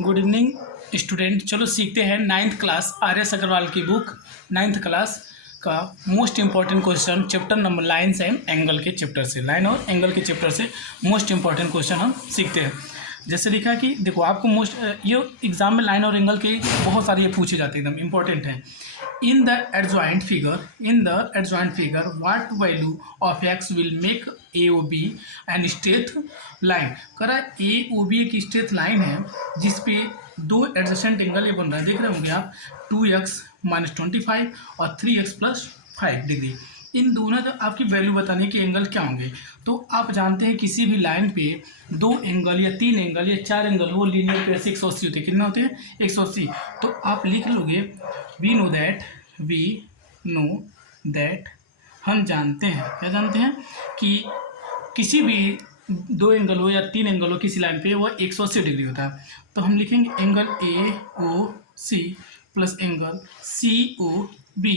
Good evening student. चलो सीखते हैं ninth class R S Agarwal की बुक नाइन्थ क्लास का most important question chapter number lines and angle के चैप्टर से, लाइन और एंगल के चैप्टर से मोस्ट इंपॉर्टेंट क्वेश्चन हम सीखते हैं। जैसे लिखा है कि देखो आपको ये एग्जाम में लाइन और एंगल के बहुत सारे ये पूछे जाते हैं, एकदम इंपॉर्टेंट है। In the adjoint figure what value of x will make A O B and straight line. कह रहा है ए ओ बी एक स्ट्रेट लाइन है जिसपे दो एडजेसेंट एंगल ये बन रहा है, देख रहे होंगे आप, 2x - 25 और 3x + 5 डिग्री। इन दोनों का आपकी वैल्यू बताने के एंगल क्या होंगे। तो आप जानते हैं किसी भी लाइन पे दो एंगल या तीन एंगल या चार एंगल वो लीनियर पेयर से 180 होते हैं। कितना होते हैं? 180। तो आप लिख लोगे वी नो दैट हम जानते हैं, क्या जानते हैं कि किसी भी दो एंगल हो या तीन एंगल हो किसी लाइन पे वो 180 डिग्री होता है। तो हम लिखेंगे angle A O C plus angle C O B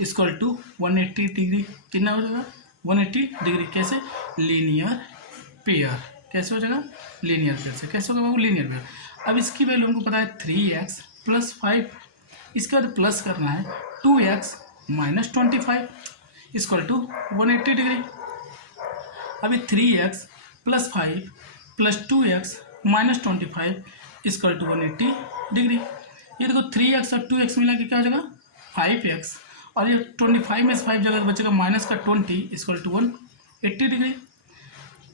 equal to 180 degree. कितना हो जाएगा? 180 डिग्री। कैसे? Linear pair. कैसे हो जाएगा? लीनियर पेयर से। कैसे होगा बाबू? Linear pair. अब इसकी वैल्यू हमको पता है 3x + 5। इसके बाद प्लस करना है 2x - 25 इक्वल टू 180 डिग्री। अभी 3x + 5 + 2x - 25 equal to 180 degree. ये देखो 3x और 2x मिला के क्या हो जाएगा? 5x। और ये 25 में से 5 जगह बचेगा माइनस का 20 इक्वल टू 180 डिग्री।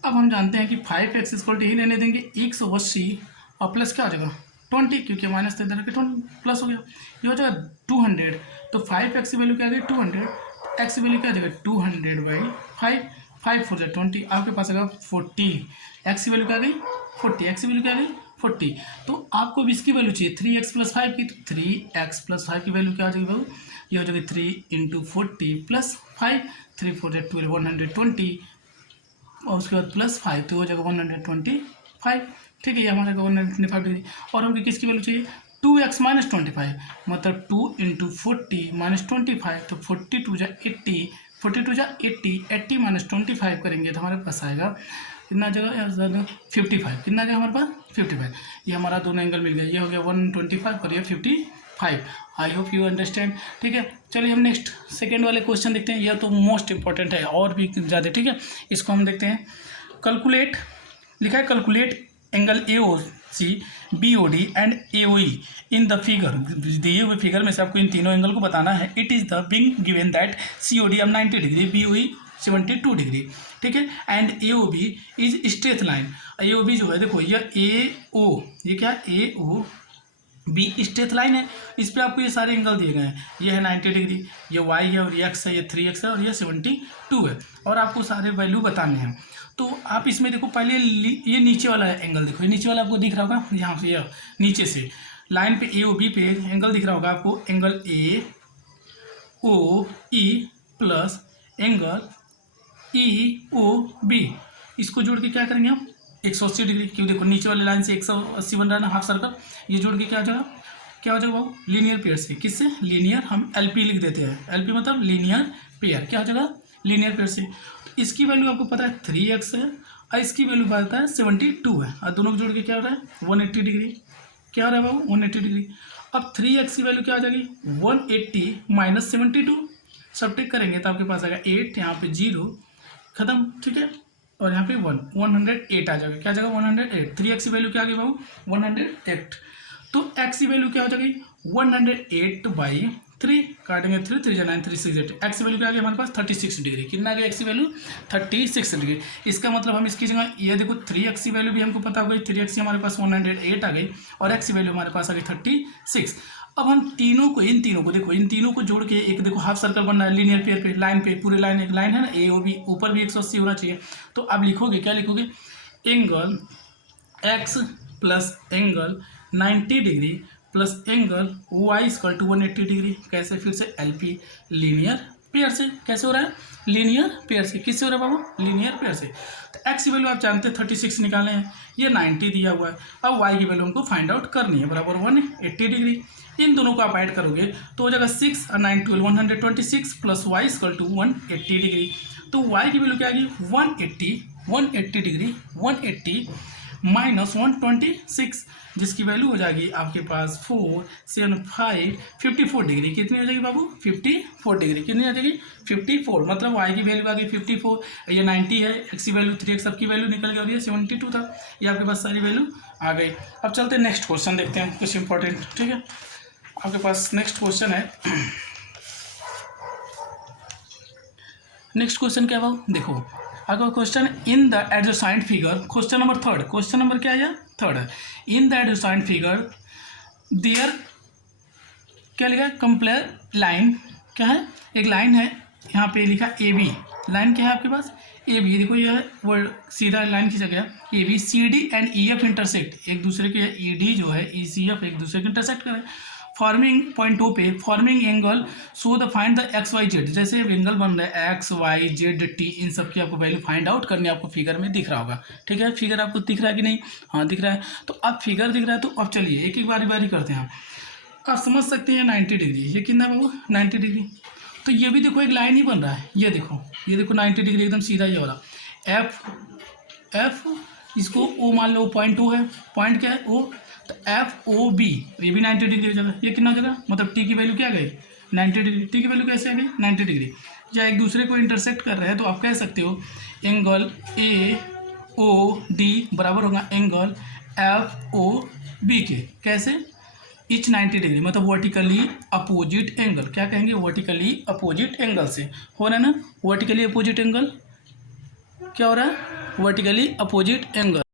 अब हम जानते हैं कि 5x इक्वल टू ही रहने देंगे 180 और प्लस क्या हो जाएगा? 20, क्योंकि माइनस तो इधर के 20 प्लस हो गया, ये हो जाएगा 200। तो 5x की वैल्यू क्या आ गई? 200। x की वैल्यू क्या आ जाएगा? 200/5। 5 4 20, आपके पास आएगा 40। x की वैल्यू क्या आ गई? 40। x की वैल्यू क्या आ गई? 40। तो आपको भी इसकी वैल्यू चाहिए 3x + 5 की। तो 3x + 5 की वैल्यू क्या आ जाएगी बाबू? ये हो जाएगी 3 × 40 + 5, 3 4 12 120 और उसके बाद + 5 तो हो जाएगा 125। ठीक है, ये हमारा 125 डिग्री। और हमको किसकी वैल्यू चाहिए? 2x - 25, मतलब 2 × 40 - 25, तो 42 × 80, 42 × 80, 80 - 25 करेंगे तो हमारे पास आएगा कितना जगह? 55। कितना आ जाएगा हमारे पास? 55। ये हमारा दोनों एंगल मिल गया, ये हो गया 125 और ये 55। I hope you understand. ठीक है, चलिए हम नेक्स्ट सेकेंड वाले क्वेश्चन देखते हैं। यह तो मोस्ट इंपॉर्टेंट है और भी ज़्यादा। ठीक है, इसको हम देखते हैं। कैलकुलेट, लिखा है calculate angle A O C B O D and A O E in the figure. दिए हुए फिगर में से आपको इन तीनों एंगल को बताना है। It is the being given that C O D अब 90 degree, B O E 72 degree. ठीक है, and A O B is straight line. A O B जो है, देखो यह ए ओ, ये क्या? A O B straight line है। इस पे आपको ये सारे एंगल दिए गए हैं। ये है 90 डिग्री, ये वाई है और ये एक्स है, ये 3x है और ये 72 है। और आपको सारे वैल्यू बताने हैं। तो आप इसमें देखो पहले ये नीचे वाला एंगल देखो, ये नीचे वाला आपको दिख रहा होगा यहाँ से, यह नीचे से लाइन पे ए ओ बी पे एंगल दिख रहा होगा आपको, angle A O E plus angle E O B. इसको जोड़ के क्या करेंगे हम? 180 डिग्री। क्यों? देखो नीचे वाले लाइन से 180 बन रहा है ना, हाफ सर्कल। ये जोड़ के क्या हो जाएगा? क्या हो जाएगा बाबू? लीनियर पेयर से। किससे? लीनियर। हम एलपी लिख देते हैं, एलपी मतलब लीनियर पेयर। क्या हो जाएगा? लीनियर पेयर से। तो इसकी वैल्यू आपको पता है 3x है और इसकी वैल्यू पता है 72 है, और दोनों को जोड़ के क्या हो रहा है? 180 डिग्री। क्या हो रहा है बाबू? 180 डिग्री। अब 3x की वैल्यू क्या आ जाएगी? 180 - 72। सब्ट्रैक्ट करेंगे तो आपके पास आएगा 8, यहाँ पे 0 खत्म। ठीक है, और यहाँ पे 108 आ जाएगा। क्या आ जाएगा? 108। 3x की वैल्यू क्या आ गई बाबू? 108। तो x की वैल्यू क्या हो जाएगी? 108/3 काटेंगे, 3 3 9 3 6 8। एक्स की वैल्यू क्या आ गई हमारे पास? 36 डिग्री। कितना आ गया एक्स की वैल्यू? 36 डिग्री। इसका मतलब हम इसकी जगह ये देखो 3x की वैल्यू भी हमको पता हो गई, 3x की हमारे पास 108 आ गई और एक्स की वैल्यू हमारे पास आ गई 36। अब हम तीनों को, इन तीनों को देखो, इन तीनों को जोड़ के एक देखो हाफ सर्कल बन रहा है लीनियर पेयर पे, लाइन पे, पूरे लाइन, एक लाइन है ना ए ओ बी, ऊपर भी 180 होना चाहिए। तो अब लिखोगे, क्या लिखोगे? Angle x plus angle 90 degree plus angle y equal to 180 degree. कैसे? फिर से एलपी, लीनियर पेयर से। कैसे हो रहा है? लीनियर पेयर से। किससे हो रहा है बाबू? लीनियर पेयर से। तो एक्स की वैल्यू आप जानते हैं 36 निकाले हैं, ये 90 दिया हुआ है। अब वाई की वैल्यू हमको फाइंड आउट करनी है, बराबर 180 डिग्री। इन दोनों को आप ऐड करोगे तो हो जाएगा 6 और 9 12 126 plus y equal to 180 degree. तो वाई की वैल्यू क्या आ गई? 180 डिग्री। 180 -126, जिसकी वैल्यू हो जाएगी आपके पास 4 7 5 54 डिग्री। कितनी हो जाएगी बाबू? 54 डिग्री। कितनी आ जाएगी? 54। मतलब y की वैल्यू आ गई 54, ये 90 है, x की वैल्यू 3x, सबकी वैल्यू निकल गई और ये 72 था। ये आपके पास सारी वैल्यू आ गई। अब चलते हैं नेक्स्ट क्वेश्चन देखते हैं, कुछ इंपॉर्टेंट। ठीक है, आपके पास नेक्स्ट क्वेश्चन है। नेक्स्ट क्वेश्चन क्या हुआ देखो, अगर question in the adjoint figure, question number third, question number क्या है? थर्ड है। In the adjoint figure there क्या लिखा है? कंपेयर लाइन क्या है? एक लाइन है यहाँ पे लिखा ए बी। लाइन क्या है आपके पास? A B. देखो ये वो सीधा लाइन खींचा गया। A B C D and E F intersect, एक दूसरे के ई डी जो है ई सी एफ एक दूसरे के इंटरसेक्ट करें। फॉर्मिंग पॉइंट टू पे forming angle, so the find the x y z. जैसे एंगल बन रहा है एक्स वाई जेड टी, इन सब की आपको वैल्यू फाइंड आउट करनी है। आपको फिगर में दिख रहा होगा। ठीक है, फिगर आपको दिख रहा है कि नहीं? हाँ दिख रहा है। तो अब फिगर दिख रहा है, तो अब चलिए एक एक बारी बारी करते हैं। आप समझ सकते हैं 90 डिग्री, ये कितना है बाबू? 90 डिग्री। तो ये भी देखो एक लाइन ही बन रहा है। ये देखो 90 डिग्री एकदम सीधा ये वाला। एफ इसको ओ मान लो, पॉइंट ओ है। पॉइंट क्या है? ओ। तो एफ ओ बी, ये भी 90 डिग्री हो जाएगा। ये कितना हो जाएगा? मतलब टी की वैल्यू क्या गई? 90 डिग्री। टी की वैल्यू कैसे आ गई? 90 डिग्री। या एक दूसरे को इंटरसेक्ट कर रहे हैं तो आप कह सकते हो एंगल ए ओ डी बराबर होगा एंगल एफ ओ बी के। कैसे? इच 90 डिग्री, मतलब वर्टिकली अपोजिट एंगल। क्या कहेंगे? वर्टिकली अपोजिट एंगल से हो रहा है ना। वर्टिकली अपोजिट एंगल क्या हो रहा है? Vertically opposite angle.